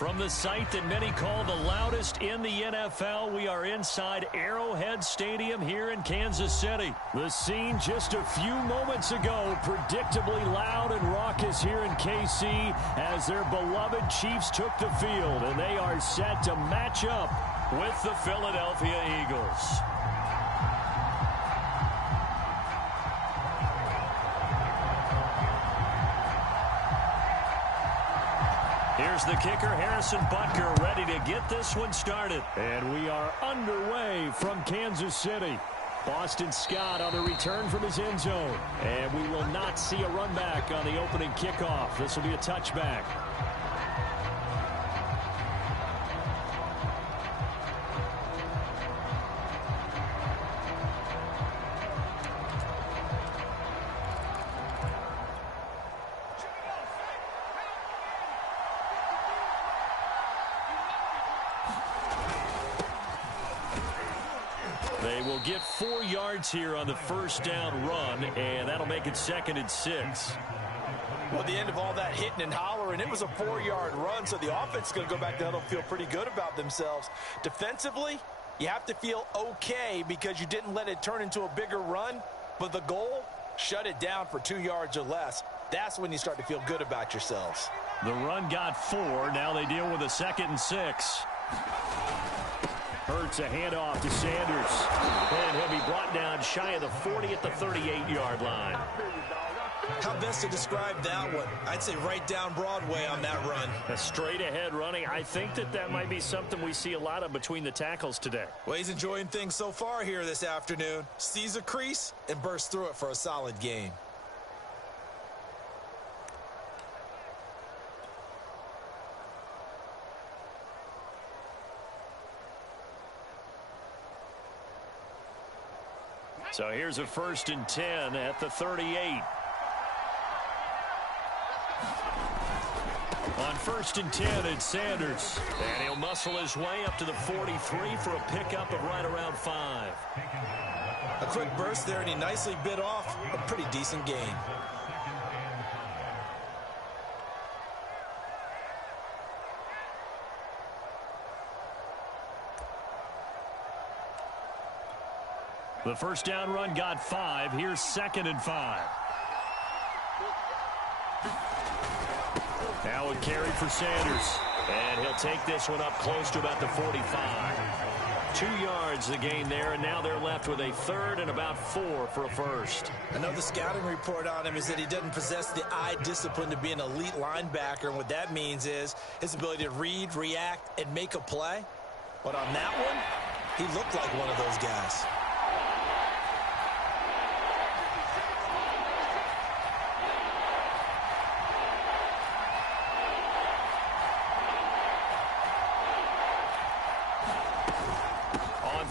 From the site that many call the loudest in the NFL, we are inside Arrowhead Stadium here in Kansas City. The scene just a few moments ago, predictably loud and raucous here in KC as their beloved Chiefs took the field, and they are set to match up with the Philadelphia Eagles. Here's the kicker, Harrison Butker, ready to get this one started. And we are underway from Kansas City. Boston Scott on the return from his end zone. And we will not see a run back on the opening kickoff. This will be a touchback. They will get 4 yards here on the first down run, and that'll make it 2nd and 6. Well, at the end of all that hitting and hollering, it was a 4-yard run, so the offense is going to go back there and feel pretty good about themselves. Defensively, you have to feel okay because you didn't let it turn into a bigger run, but the goal, shut it down for 2 yards or less. That's when you start to feel good about yourselves. The run got 4. Now they deal with a 2nd and 6. Hurts a handoff to Sanders. And he'll be brought down shy of the 40 at the 38-yard line. How best to describe that one? I'd say right down Broadway on that run. A straight-ahead running. I think that might be something we see a lot of between the tackles today. Well, he's enjoying things so far here this afternoon. Sees a crease and bursts through it for a solid gain. So here's a 1st and 10 at the 38. On 1st and 10, it's Sanders. And he'll muscle his way up to the 43 for a pickup of right around 5. A quick burst there, and he nicely bit off a pretty decent gain. The first down run got 5. Here's 2nd and 5. Now a carry for Sanders. And he'll take this one up close to about the 45. 2 yards the gain there, and now they're left with a 3rd and about 4 for a first. Another scouting report on him is that he doesn't possess the eye discipline to be an elite linebacker, and what that means is his ability to read, react, and make a play. But on that one, he looked like one of those guys.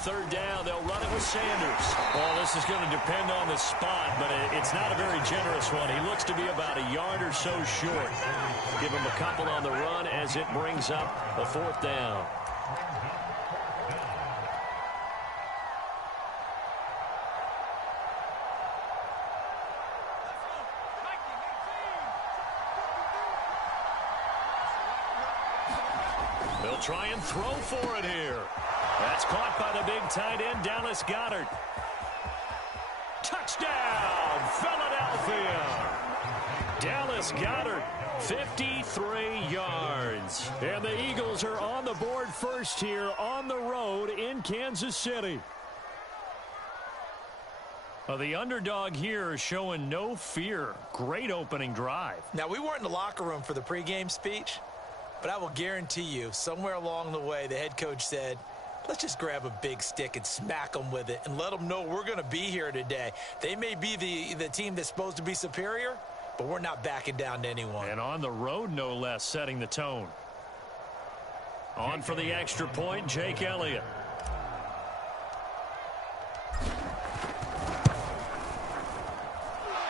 Third down, they'll run it with Sanders. Well, this is going to depend on the spot, but it's not a very generous one. He looks to be about a yard or so short. Give him a couple on the run as it brings up a 4th down. They'll try and throw for it here. That's caught by the big tight end, Dallas Goedert. Touchdown, Philadelphia. Dallas Goedert, 53 yards. And the Eagles are on the board first here on the road in Kansas City. The underdog here is showing no fear. Great opening drive. Now, we weren't in the locker room for the pregame speech, but I will guarantee you, somewhere along the way, the head coach said, let's just grab a big stick and smack them with it and let them know we're going to be here today. They may be the team that's supposed to be superior, but we're not backing down to anyone. And on the road, no less, setting the tone. On for the extra point, Jake Elliott.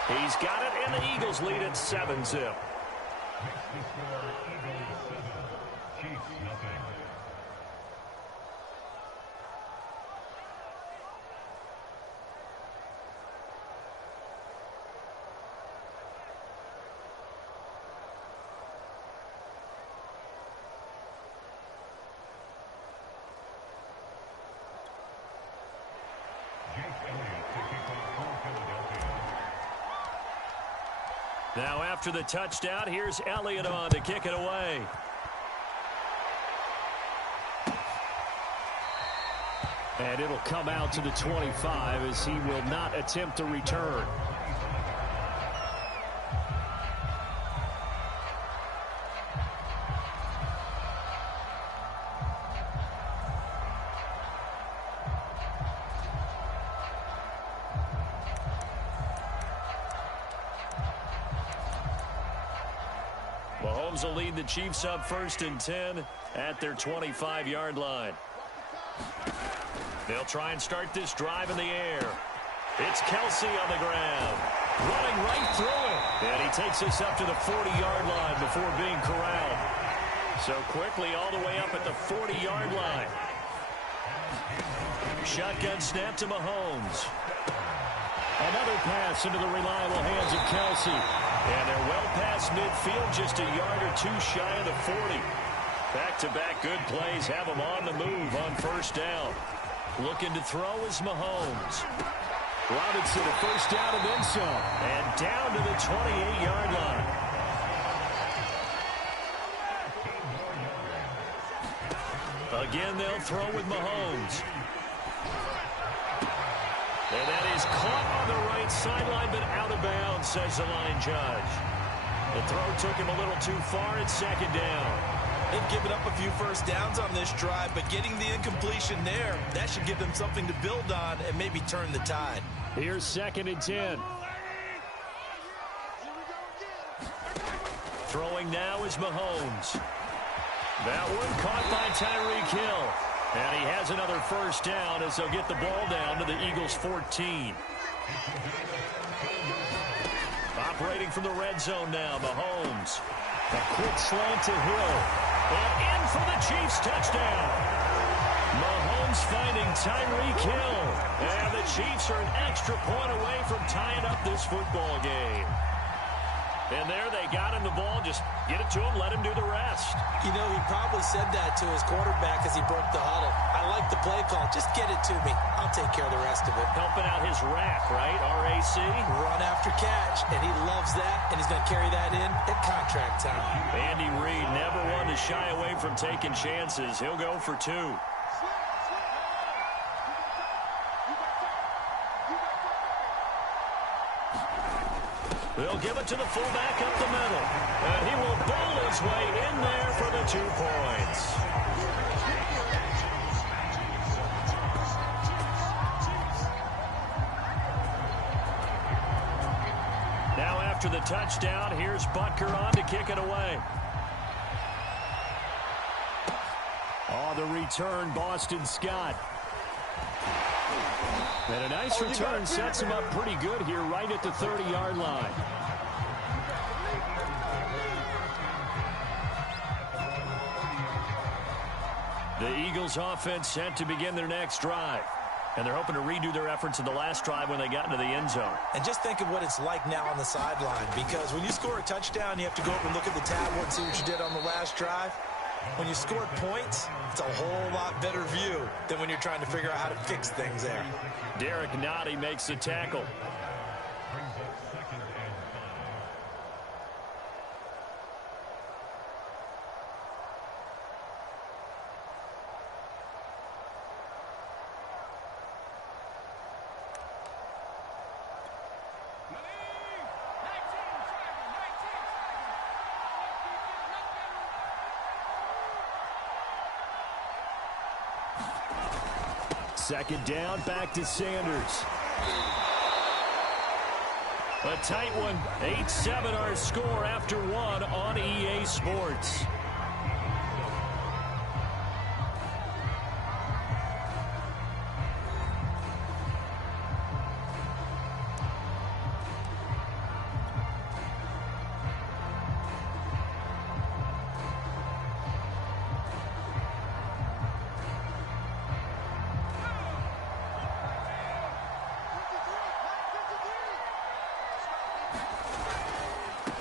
He's got it, and the Eagles lead at 7-0. Now after the touchdown, here's Elliott on to kick it away. And it'll come out to the 25 as he will not attempt a return. Mahomes will lead the Chiefs up 1st and 10 at their 25-yard line. They'll try and start this drive in the air. It's Kelsey on the ground, running right through it. And he takes us up to the 40-yard line before being corralled. So quickly all the way up at the 40-yard line. Shotgun snap to Mahomes. Another pass into the reliable hands of Kelsey. And they're well past midfield, just a yard or two shy of the 40. Back-to-back good plays have them on the move on 1st down. Looking to throw is Mahomes. Robinson a 1st down and then some. And down to the 28-yard line. Again, they'll throw with Mahomes. And that is caught on the right sideline, but out of bounds, says the line judge. The throw took him a little too far at 2nd down. They've given up a few 1st downs on this drive, but getting the incompletion there, that should give them something to build on and maybe turn the tide. Here's 2nd and 10. Throwing now is Mahomes. That one caught by Tyreek Hill. And he has another 1st down as they'll get the ball down to the Eagles' 14. Operating from the red zone now, Mahomes. A quick slant to Hill. And in for the Chiefs touchdown. Mahomes finding Tyreek Hill. And the Chiefs are an extra point away from tying up this football game. And there they got him the ball. Just get it to him, let him do the rest. You know, he probably said that to his quarterback as he broke the huddle. I like the play call. Just get it to me. I'll take care of the rest of it. Helping out his rack, right? RAC? Run after catch. And he loves that. And he's going to carry that in at contract time. Andy Reid never one to shy away from taking chances. He'll go for 2. They'll give it to the fullback up the middle. And he will bowl his way in there for the 2 points. Now after the touchdown, here's Butker on to kick it away. On the return, Boston Scott. And a nice return sets him up pretty good here right at the 30-yard line. The Eagles offense set to begin their next drive. And they're hoping to redo their efforts in the last drive when they got into the end zone. And just think of what it's like now on the sideline. Because when you score a touchdown, you have to go up and look at the tablet and see what you did on the last drive. When you scored points, it's a whole lot better view than when you're trying to figure out how to fix things there. Derek Nottie makes the tackle. Second down, back to Sanders. A tight one. 8-7 our score after 1 on EA Sports.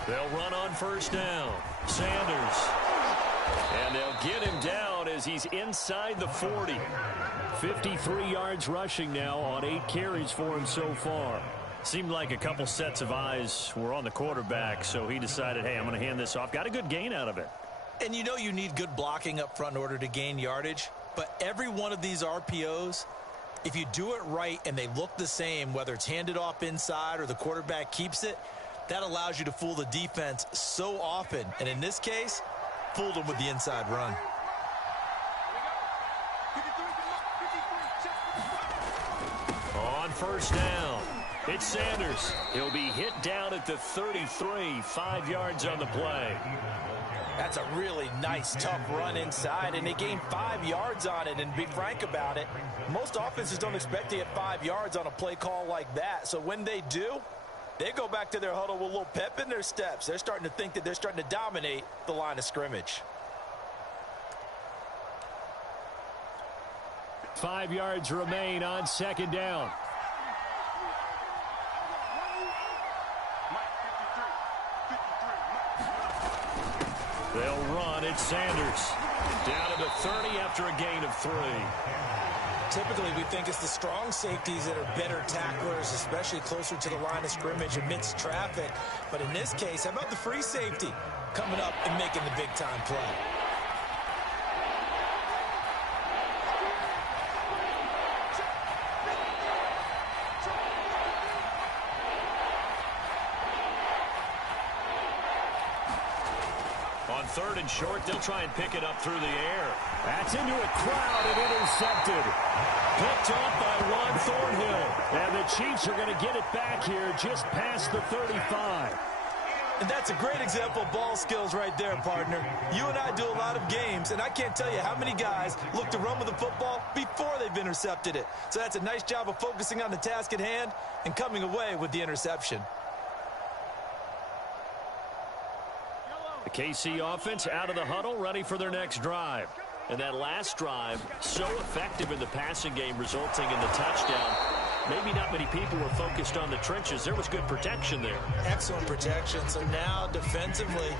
They'll run on first down. Sanders. And they'll get him down as he's inside the 40. 53 yards rushing now on 8 carries for him so far. Seemed like a couple sets of eyes were on the quarterback, so he decided, hey, I'm going to hand this off. Got a good gain out of it. And you know you need good blocking up front in order to gain yardage, but every one of these RPOs, if you do it right and they look the same, whether it's handed off inside or the quarterback keeps it, that allows you to fool the defense so often. And in this case, fooled them with the inside run. On first down, it's Sanders. He'll be hit down at the 33, 5 yards on the play. That's a really nice, tough run inside, and they gained 5 yards on it. And be frank about it, most offenses don't expect to get 5 yards on a play call like that. So when they do, they go back to their huddle with a little pep in their steps. They're starting to think that they're starting to dominate the line of scrimmage. 5 yards remain on second down. They'll run. It's Sanders. Down to the 30 after a gain of 3. Typically, we think it's the strong safeties that are better tacklers, especially closer to the line of scrimmage amidst traffic. But in this case, how about the free safety coming up and making the big-time play? On 3rd and short, they'll try and pick it up through the air. That's into a crowd and intercepted. Picked off by Juan Thornhill. And the Chiefs are going to get it back here just past the 35. And that's a great example of ball skills right there, partner. You and I do a lot of games, and I can't tell you how many guys look to run with the football before they've intercepted it. So that's a nice job of focusing on the task at hand and coming away with the interception. The KC offense out of the huddle, ready for their next drive. And that last drive, so effective in the passing game, resulting in the touchdown. Maybe not many people were focused on the trenches. There was good protection there. Excellent protection. So now defensively,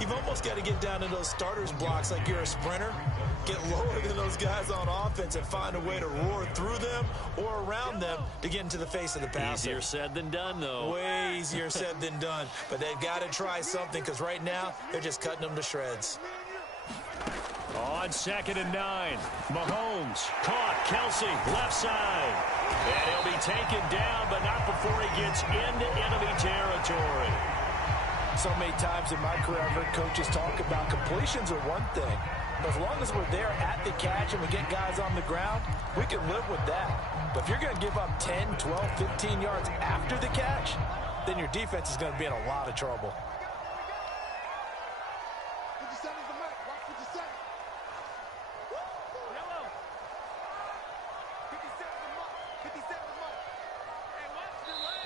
you've almost got to get down to those starters blocks like you're a sprinter. Get lower than those guys on offense and find a way to roar through them or around them to get into the face of the passer. Easier said than done, though. Way easier said than done. But they've got to try something because right now they're just cutting them to shreds. On 2nd and 9, Mahomes caught. Kelsey, left side. And he'll be taken down, but not before he gets into enemy territory. So many times in my career, I've heard coaches talk about completions are one thing. But as long as we're there at the catch and we get guys on the ground, we can live with that. But if you're going to give up 10, 12, 15 yards after the catch, then your defense is going to be in a lot of trouble.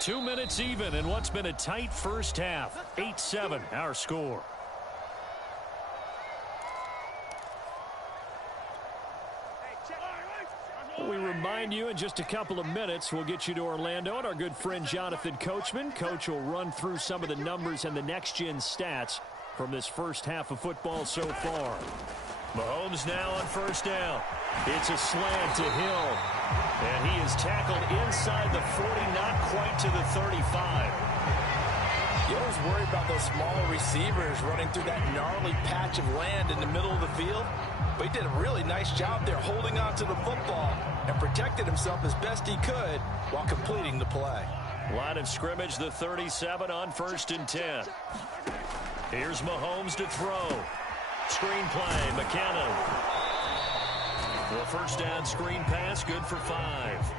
Two minutes even in what's been a tight first half. 8-7, our score. We remind you in just a couple of minutes, we'll get you to Orlando and our good friend Jonathan Coachman. Coach will run through some of the numbers and the next-gen stats from this first half of football so far. Mahomes now on first down. It's a slant to Hill. And he is tackled inside the 40, not quite to the 35. You always worry about those smaller receivers running through that gnarly patch of land in the middle of the field. But he did a really nice job there holding on to the football and protected himself as best he could while completing the play. Line of scrimmage, the 37 on 1st and 10. Here's Mahomes to throw. Screen play, McKinnon. The first down screen pass, good for 5.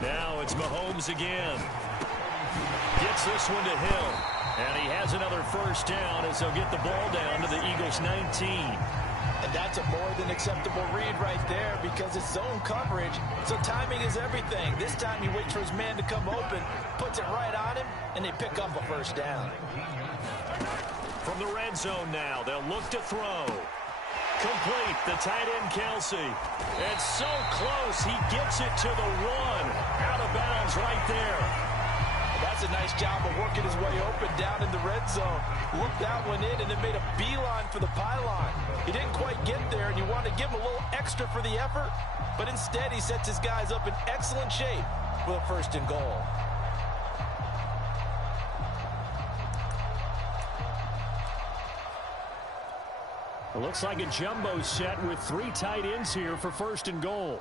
Now it's Mahomes again. Gets this one to Hill. And he has another first down as they'll get the ball down to the Eagles' 19. And that's a more than acceptable read right there because it's zone coverage, so timing is everything. This time he waits for his man to come open, puts it right on him, and they pick up a first down. From the red zone now, they'll look to throw. Complete, the tight end Kelsey. It's so close, he gets it to the 1. Out of bounds right there. does a nice job of working his way open down in the red zone. Looked that one in and then made a beeline for the pylon. He didn't quite get there, and you want to give him a little extra for the effort, but instead he sets his guys up in excellent shape with a 1st and goal. It looks like a jumbo set with 3 tight ends here for 1st and goal.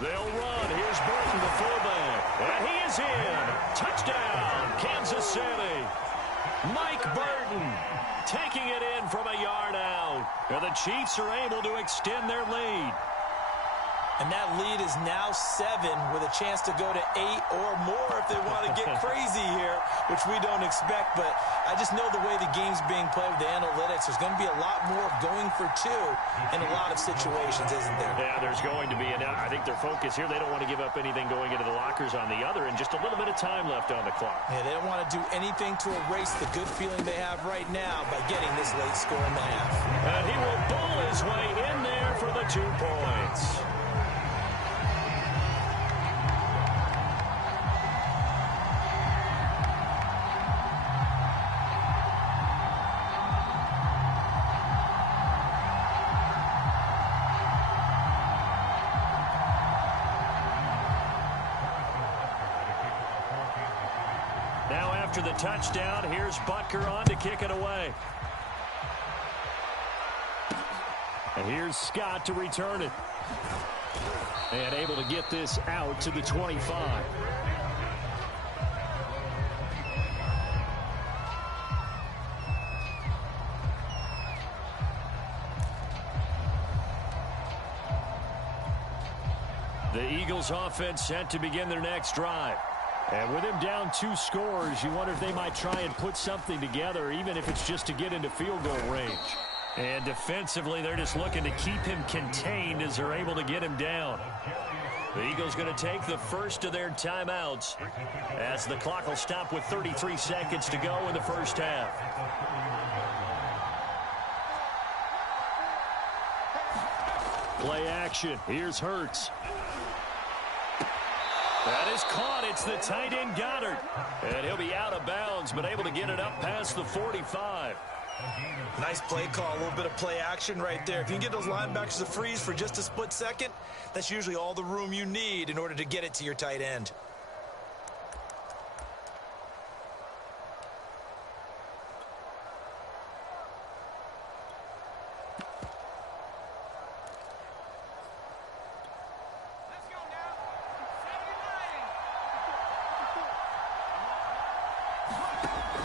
They'll run. Here's Burton, the fullback. And he is in. Touchdown, Kansas City. Mike Burton taking it in from a yard out. And the Chiefs are able to extend their lead. And that lead is now 7 with a chance to go to 8 or more if they want to get crazy here, which we don't expect. But I just know the way the game's being played with the analytics, there's going to be a lot more of going for 2 in a lot of situations, isn't there? Yeah, there's going to be. And I think their focus here, they don't want to give up anything going into the lockers on the other, and just a little bit of time left on the clock. Yeah, they don't want to do anything to erase the good feeling they have right now by getting this late score in the half. And he will bull his way in there for the 2 points. After the touchdown, here's Butker on to kick it away. And here's Scott to return it. And able to get this out to the 25. The Eagles offense set to begin their next drive. And with him down 2 scores, you wonder if they might try and put something together, even if it's just to get into field goal range. And defensively, they're just looking to keep him contained as they're able to get him down. The Eagles going to take the first of their timeouts as the clock will stop with 33 seconds to go in the first half. Play action. Here's Hurts. That is caught. It's the tight end Goddard. And he'll be out of bounds, but able to get it up past the 45. Nice play call. A little bit of play action right there. If you can get those linebackers to freeze for just a split second, that's usually all the room you need in order to get it to your tight end.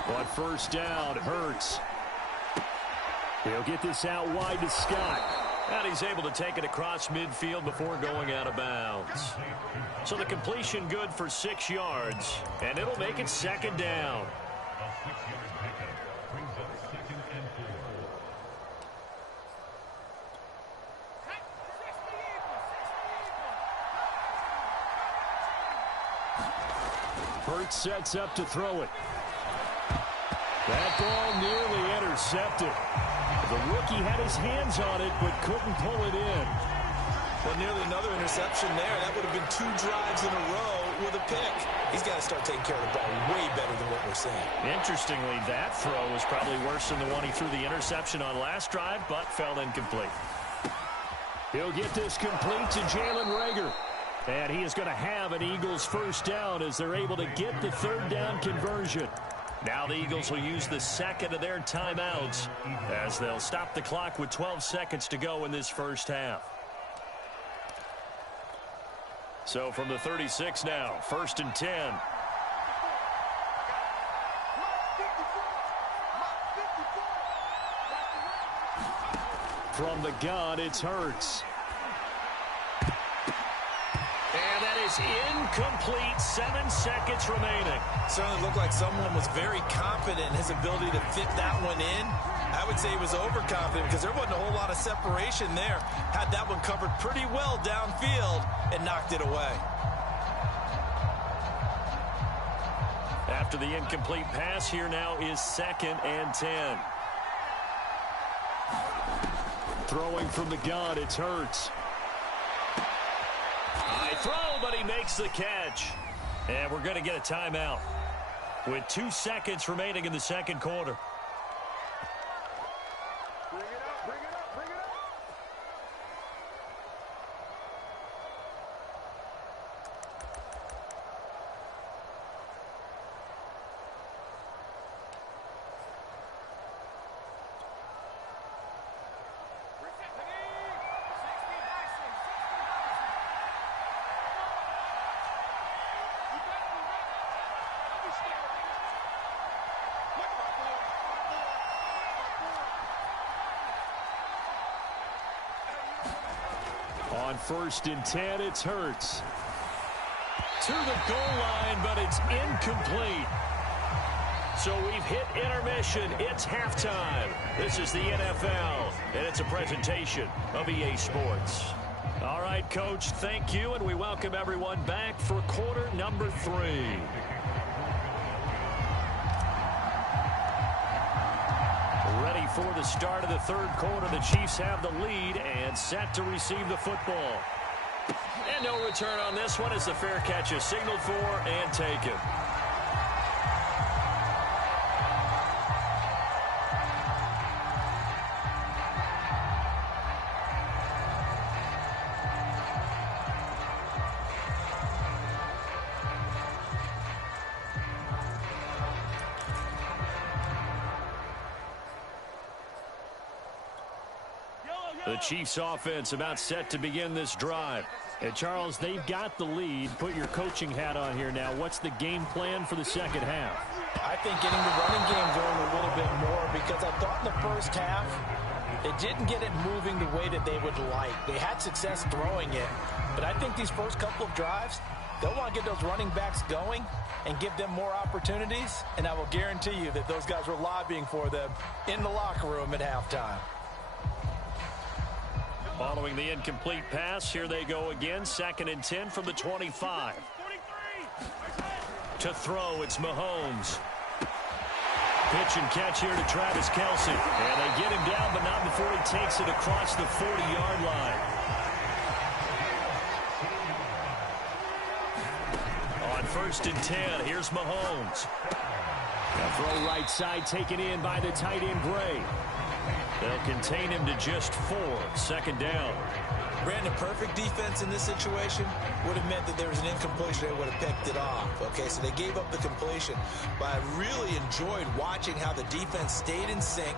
But first down, Hurts. He'll get this out wide to Scott. And he's able to take it across midfield before going out of bounds. So the completion good for 6 yards. And it'll make it 2nd down. Hurts sets up to throw it. That ball nearly intercepted. The rookie had his hands on it, but couldn't pull it in. Well, nearly another interception there. That would have been 2 drives in a row with a pick. He's got to start taking care of the ball way better than what we're seeing. Interestingly, that throw was probably worse than the one he threw the interception on last drive, but fell incomplete. He'll get this complete to Jalen Reagor. And he is going to have an Eagles first down as they're able to get the 3rd down conversion. Now the Eagles will use the 2nd of their timeouts as they'll stop the clock with 12 seconds to go in this first half. So from the 36 now, 1st and 10. From the gun, it's Hurts. And that is incomplete. 7 seconds remaining. Certainly looked like someone was very confident in his ability to fit that one in. I would say he was overconfident because there wasn't a whole lot of separation there. Had that one covered pretty well downfield and knocked it away. After the incomplete pass, here now is 2nd and 10. Throwing from the gun, it's Hurts. High throw, but he makes the catch. And we're going to get a timeout with 2 seconds remaining in the second quarter. Bring it up, bring it up, bring it up. On 1st and 10, it's Hurts. To the goal line, but it's incomplete. So we've hit intermission. It's halftime. This is the NFL, and it's a presentation of EA Sports. All right, Coach, thank you, and we welcome everyone back for quarter number 3. Ready for the start of the third quarter. The Chiefs have the lead and set to receive the football. And no return on this one as the fair catch is signaled for and taken. The Chiefs offense about set to begin this drive. And Charles, they've got the lead. Put your coaching hat on here now. What's the game plan for the second half? I think getting the running game going a little bit more, because I thought in the first half they didn't get it moving the way that they would like. They had success throwing it, but I think these first couple of drives, they'll want to get those running backs going and give them more opportunities, and I will guarantee you that those guys were lobbying for them in the locker room at halftime. Following the incomplete pass, here they go again. 2nd and 10 from the 25. To throw, it's Mahomes. Pitch and catch here to Travis Kelce. And they get him down, but not before he takes it across the 40-yard line. On 1st and 10, here's Mahomes. A throw right side taken in by the tight end Gray. They'll contain him to just 4. 2nd down. Brandon, perfect defense in this situation would have meant that there was an incompletion. They would have picked it off. Okay, so they gave up the completion. But I really enjoyed watching how the defense stayed in sync,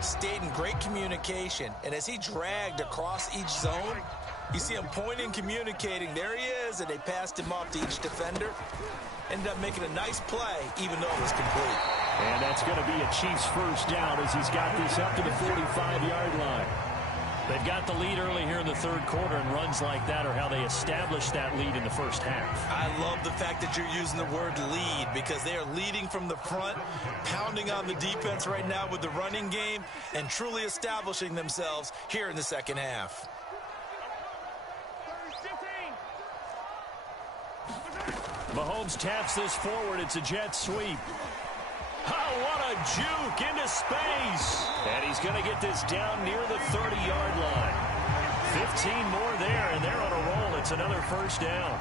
stayed in great communication. And as he dragged across each zone, you see him pointing, communicating. There he is, and they passed him off to each defender. Ended up making a nice play, even though it was complete. And that's going to be a Chiefs first down as he's got this up to the 45-yard line. They've got the lead early here in the third quarter, and runs like that are how they established that lead in the first half. I love the fact that you're using the word lead, because they are leading from the front, pounding on the defense right now with the running game, and truly establishing themselves here in the second half. Mahomes taps this forward. It's a jet sweep. Oh, what a juke into space. And he's going to get this down near the 30-yard line. 15 more there, and they're on a roll. It's another first down.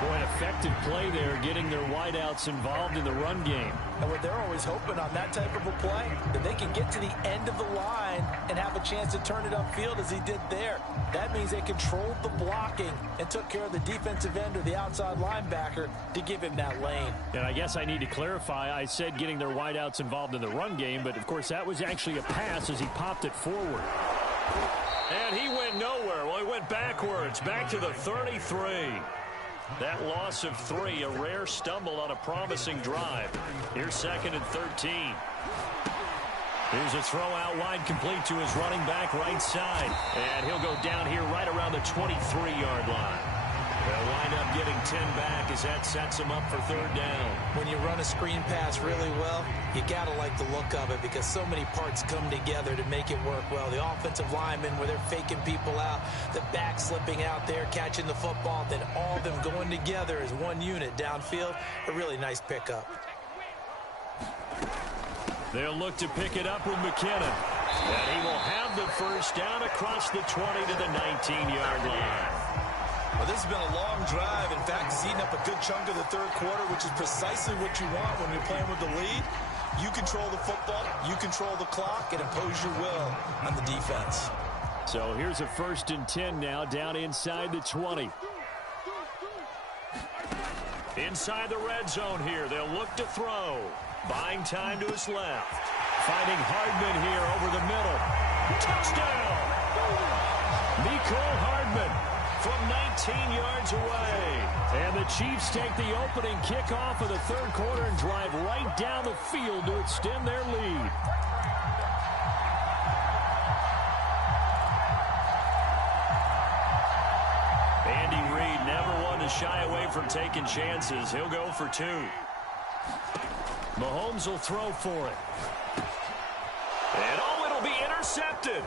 Boy, an effective play there, getting their wideouts involved in the run game. And what they're always hoping on that type of a play, that they can get to the end of the line and have a chance to turn it upfield as he did there. That means they controlled the blocking and took care of the defensive end or the outside linebacker to give him that lane. And I guess I need to clarify, I said getting their wideouts involved in the run game, but of course that was actually a pass as he popped it forward. And he went nowhere. Well, he went backwards, back to the 33. That loss of 3, a rare stumble on a promising drive. Here's 2nd and 13. Here's a throw out wide, complete to his running back right side. And he'll go down here right around the 23-yard line. They'll wind up getting 10 back as that sets him up for third down. When you run a screen pass really well, you got to like the look of it, because so many parts come together to make it work well. The offensive linemen, where they're faking people out, the back slipping out there, catching the football, then all of them going together as one unit downfield. A really nice pickup. They'll look to pick it up with McKinnon. And he will have the first down across the 20 to the 19-yard line. Well, This has been a long drive. In fact, it's eaten up a good chunk of the third quarter, which is precisely what you want when you're playing with the lead. You control the football, you control the clock, and impose your will on the defense. So here's a 1st and 10 now, down inside the 20. Inside the red zone here, they'll look to throw. Buying time to his left. Finding Hardman here over the middle. Touchdown! Mecole Hardman from 19 yards away. And the Chiefs take the opening kickoff of the third quarter and drive right down the field to extend their lead. Andy Reid never one to shy away from taking chances. He'll go for 2. Mahomes will throw for it. And it'll be intercepted.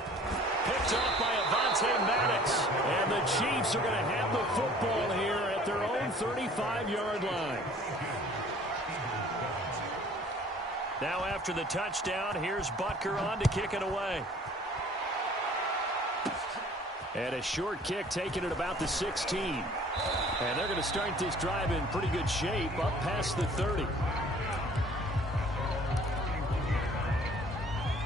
Picked up by Avonte Maddox. And the Chiefs are going to have the football here at their own 35-yard line. Now after the touchdown, here's Butker on to kick it away. And a short kick taken at about the 16. And they're going to start this drive in pretty good shape up past the 30.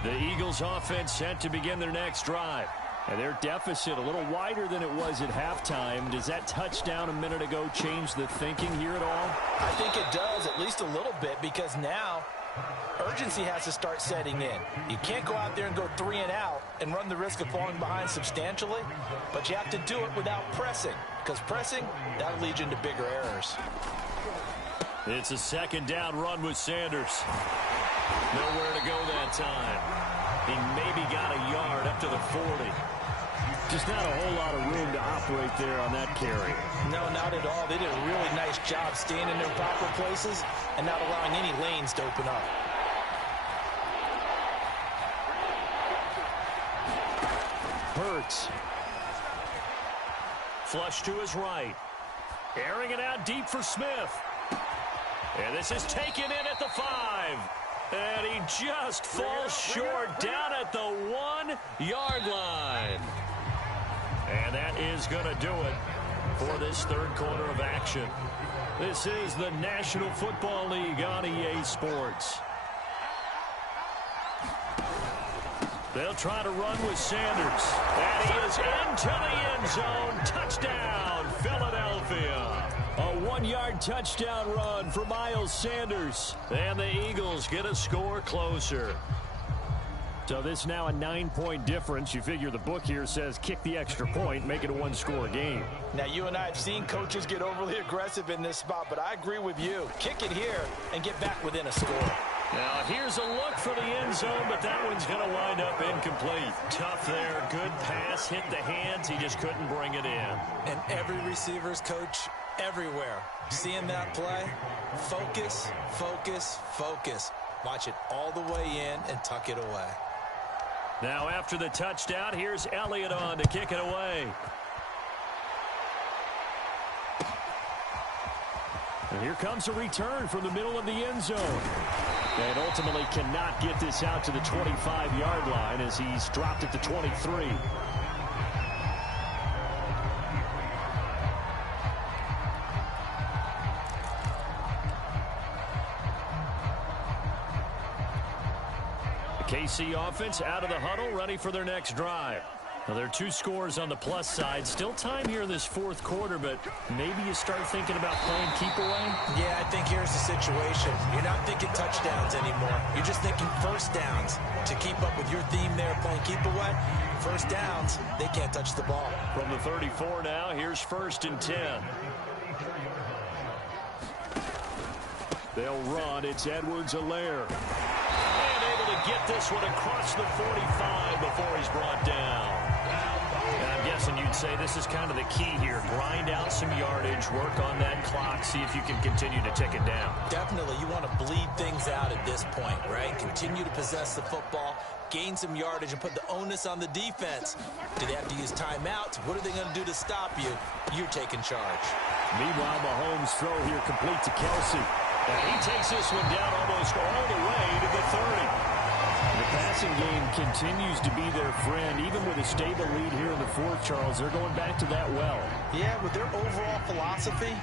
The Eagles offense set to begin their next drive. And their deficit a little wider than it was at halftime. Does that touchdown a minute ago change the thinking here at all? I think it does, at least a little bit, because now urgency has to start setting in. You can't go out there and go 3 and out and run the risk of falling behind substantially, but you have to do it without pressing, because pressing, that'll lead you into bigger errors. It's a 2nd down run with Sanders. Nowhere to go that time. He maybe got a yard up to the 40. Just not a whole lot of room to operate there on that carry. No, not at all. They did a really nice job staying in their proper places and not allowing any lanes to open up. Hurts. Flush to his right. Airing it out deep for Smith. And this is taken in at the 5. And he just falls short down at the 1-yard line. And that is going to do it for this third quarter of action. This is the National Football League on EA Sports. They'll try to run with Sanders. And he is into the end zone. Touchdown, Philadelphia. A 1-yard touchdown run for Miles Sanders. And the Eagles get a score closer. So this now a 9-point difference. You figure the book here says kick the extra point, make it a 1-score game. Now, you and I have seen coaches get overly aggressive in this spot, but I agree with you. Kick it here and get back within a score. Now, here's a look for the end zone, but that one's going to wind up incomplete. Tough there. Good pass. Hit the hands. He just couldn't bring it in. And every receiver's coach everywhere. Seeing that play, focus, focus, focus. Watch it all the way in and tuck it away. Now, after the touchdown, here's Elliott on to kick it away. And here comes a return from the middle of the end zone. And ultimately cannot get this out to the 25-yard line as he's dropped at the 23. KC offense out of the huddle, ready for their next drive. Now, there are 2 scores on the plus side. Still time here in this fourth quarter, but maybe you start thinking about playing keep away? Yeah, I think here's the situation. You're not thinking touchdowns anymore. You're just thinking first downs. To keep up with your theme there, playing keep away, first downs, they can't touch the ball. From the 34 now, here's 1st and 10. They'll run. It's Edwards-Helaire. And able to get this one across the 45 before he's brought down. And I'm guessing you'd say this is kind of the key here. Grind out some yardage, work on that clock, see if you can continue to tick it down. Definitely. You want to bleed things out at this point, right? Continue to possess the football, gain some yardage, and put the onus on the defense. Do they have to use timeouts? What are they going to do to stop you? You're taking charge. Meanwhile, Mahomes' throw here complete to Kelsey. And he takes this one down almost all the way to the 30. The passing game continues to be their friend. Even with a stable lead here in the fourth, Charles, they're going back to that well. Yeah, with their overall philosophy,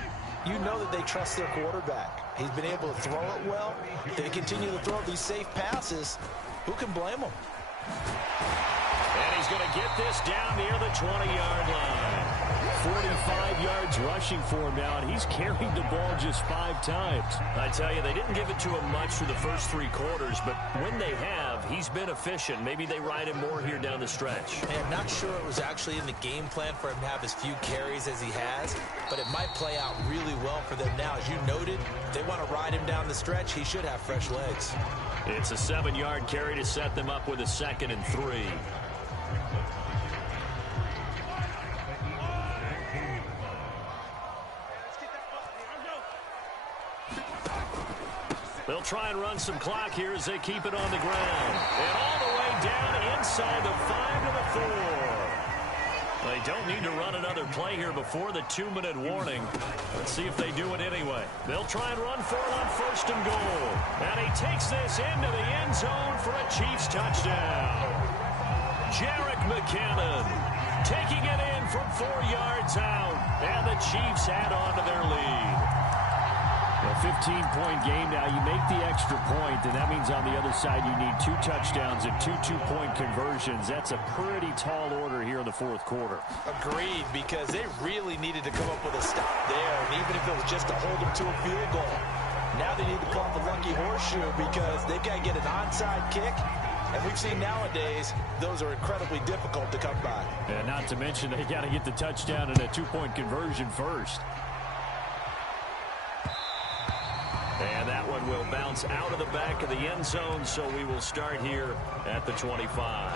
you know that they trust their quarterback. He's been able to throw it well. They continue to throw these safe passes. Who can blame them? And he's going to get this down near the 20-yard line. 45 yards rushing for him now, and he's carried the ball just 5 times. I tell you, they didn't give it to him much through the first 3 quarters, but when they have, he's been efficient. Maybe they ride him more here down the stretch. Hey, I'm not sure it was actually in the game plan for him to have as few carries as he has, but it might play out really well for them now. As you noted, if they want to ride him down the stretch, he should have fresh legs. It's a 7-yard carry to set them up with a 2nd and 3. They'll try and run some clock here as they keep it on the ground. And all the way down inside the 5 to the 4. They don't need to run another play here before the 2-minute warning. Let's see if they do it anyway. They'll try and run for it on 1st and goal. And he takes this into the end zone for a Chiefs touchdown. Jerick McKinnon taking it in from 4 yards out. And the Chiefs add on to their lead. A 15-point game now. You make the extra point, and that means on the other side you need 2 touchdowns and 2 two-point conversions. That's a pretty tall order here in the fourth quarter. Agreed, because they really needed to come up with a stop there, and even if it was just to hold them to a field goal. Now they need to call the lucky horseshoe because they've got to get an onside kick, and we've seen nowadays those are incredibly difficult to come by. And not to mention they got to get the touchdown and a 2-point conversion first. And that one will bounce out of the back of the end zone, so we will start here at the 25.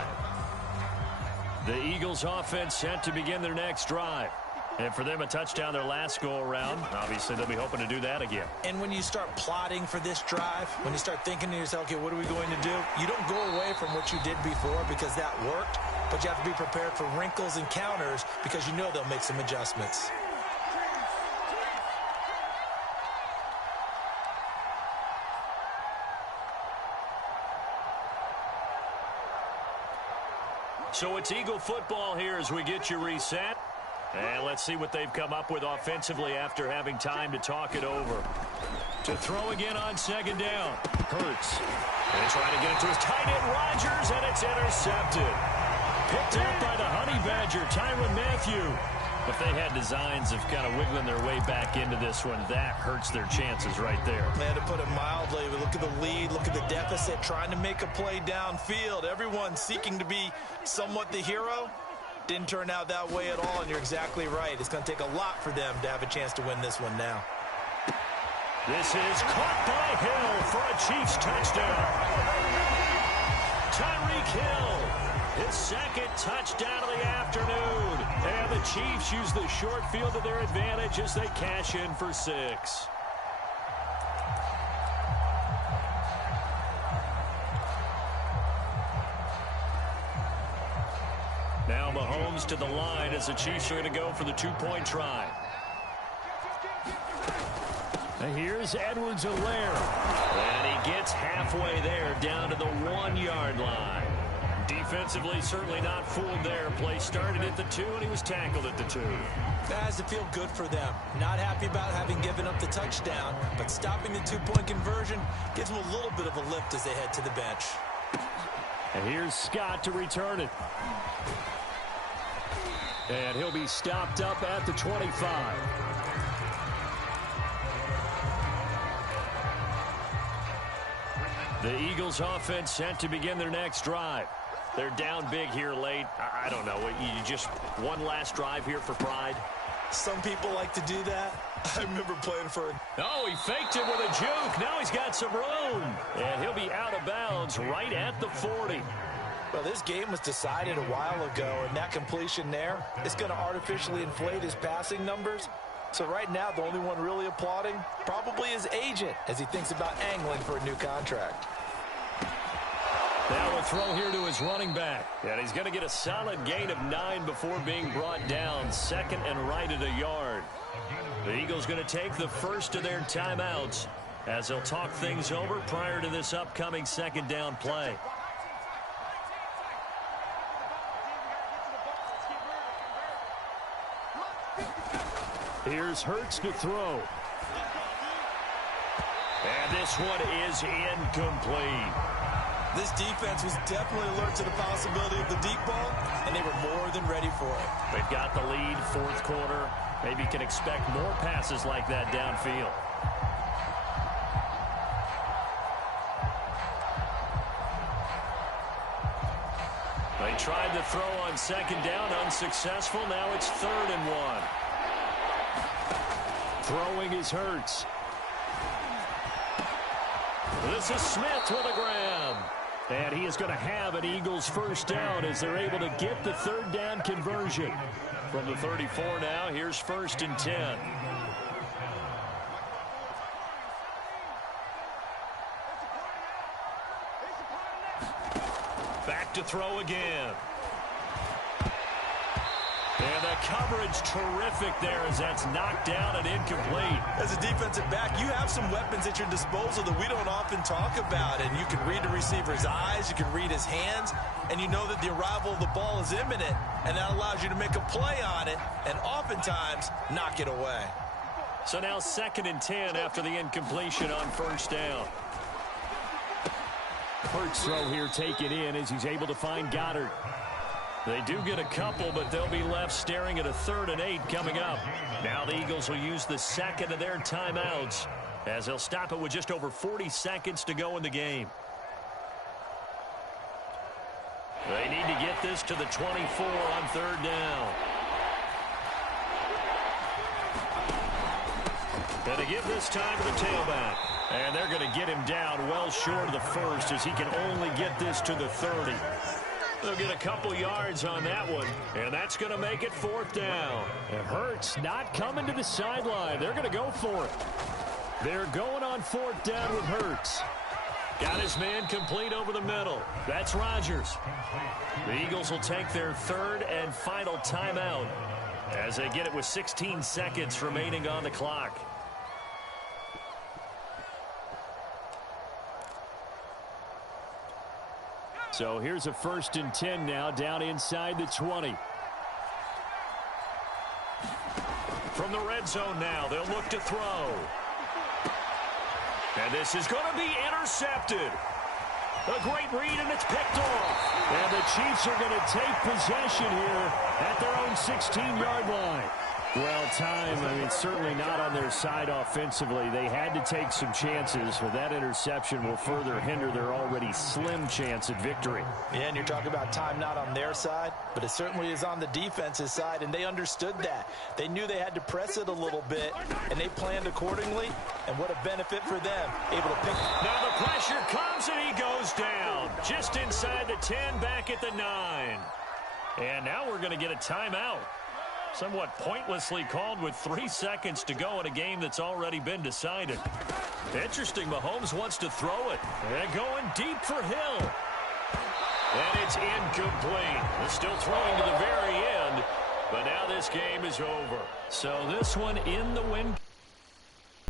The Eagles offense set to begin their next drive. And for them, a touchdown their last go-around. Obviously, they'll be hoping to do that again. And when you start plotting for this drive, when you start thinking to yourself, okay, what are we going to do? You don't go away from what you did before because that worked, but you have to be prepared for wrinkles and counters because you know they'll make some adjustments. So it's Eagle football here as we get you reset. And let's see what they've come up with offensively after having time to talk it over. To throw again on 2nd down. Hurts. And trying to get it to his tight end, Rodgers, and it's intercepted. Picked up by the Honey Badger, Tyrann Mathieu. If they had designs of kind of wiggling their way back into this one, that hurts their chances right there. Man, to put it mildly, we look at the lead, look at the deficit, trying to make a play downfield. Everyone seeking to be somewhat the hero. Didn't turn out that way at all, and you're exactly right. It's going to take a lot for them to have a chance to win this one now. This is caught by Hill for a Chiefs touchdown. Tyreek Hill, his 2nd touchdown of the afternoon. And the Chiefs use the short field to their advantage as they cash in for 6. Now Mahomes to the line as the Chiefs are going to go for the 2-point try. And here's Edwards-Helaire. And he gets halfway there down to the 1-yard line. Defensively, certainly not fooled there. Play started at the 2, and he was tackled at the 2. That has to feel good for them. Not happy about having given up the touchdown, but stopping the 2-point conversion gives them a little bit of a lift as they head to the bench. And here's Scott to return it. And he'll be stopped up at the 25. The Eagles offense set to begin their next drive. They're down big here late. I don't know. You just one last drive here for pride? Some people like to do that. I remember playing for... Oh, he faked it with a juke. Now he's got some room. And he'll be out of bounds right at the 40. Well, this game was decided a while ago, and that completion there is going to artificially inflate his passing numbers. So right now, the only one really applauding probably his agent as he thinks about angling for a new contract. Now a throw here to his running back. And he's going to get a solid gain of 9 before being brought down. 2nd and right at a yard. The Eagles going to take the first of their timeouts as they'll talk things over prior to this upcoming 2nd down play. Here's Hurts to throw. And this one is incomplete. This defense was definitely alert to the possibility of the deep ball, and they were more than ready for it. They've got the lead, fourth quarter. Maybe can expect more passes like that downfield. They tried to throw on second down, unsuccessful. Now it's 3rd and 1. Throwing is Hurts. This is Smith with a grab. And he is going to have an Eagles first down as they're able to get the 3rd down conversion. From the 34 now, here's 1st and 10. Back to throw again. And the coverage terrific there as that's knocked down and incomplete. As a defensive back, you have some weapons at your disposal that we don't often talk about. And you can read the receiver's eyes, you can read his hands, and you know that the arrival of the ball is imminent. And that allows you to make a play on it and oftentimes knock it away. So now 2nd and 10 after the incompletion on first down. Hurts throw here taken in as he's able to find Goddard. They do get a couple, but they'll be left staring at a 3rd and 8 coming up. Now the Eagles will use the second of their timeouts as they'll stop it with just over 40 seconds to go in the game. They need to get this to the 24 on 3rd down. And to give this time to the tailback. And they're going to get him down well short of the first as he can only get this to the 30. They'll get a couple yards on that one, and that's going to make it 4th down. And Hurts not coming to the sideline. They're going to go for it. They're going on 4th down with Hurts. Got his man complete over the middle. That's Rodgers. The Eagles will take their 3rd and final timeout as they get it with 16 seconds remaining on the clock. So here's a 1st and 10 now down inside the 20. From the red zone now, they'll look to throw. And this is going to be intercepted. A great read, and it's picked off. And the Chiefs are going to take possession here at their own 16-yard line. Well, time, certainly not on their side offensively. They had to take some chances, but that interception will further hinder their already slim chance at victory. Yeah, and you're talking about time not on their side, but it certainly is on the defense's side, and they understood that. They knew they had to press it a little bit, and they planned accordingly, and what a benefit for them, able to pick. Now the pressure comes, and he goes down. Just inside the 10, back at the 9. And now we're going to get a timeout. Somewhat pointlessly called with 3 seconds to go in a game that's already been decided. Interesting, Mahomes wants to throw it. And going deep for Hill. And it's incomplete. They're still throwing to the very end, but now this game is over. So this one in the win.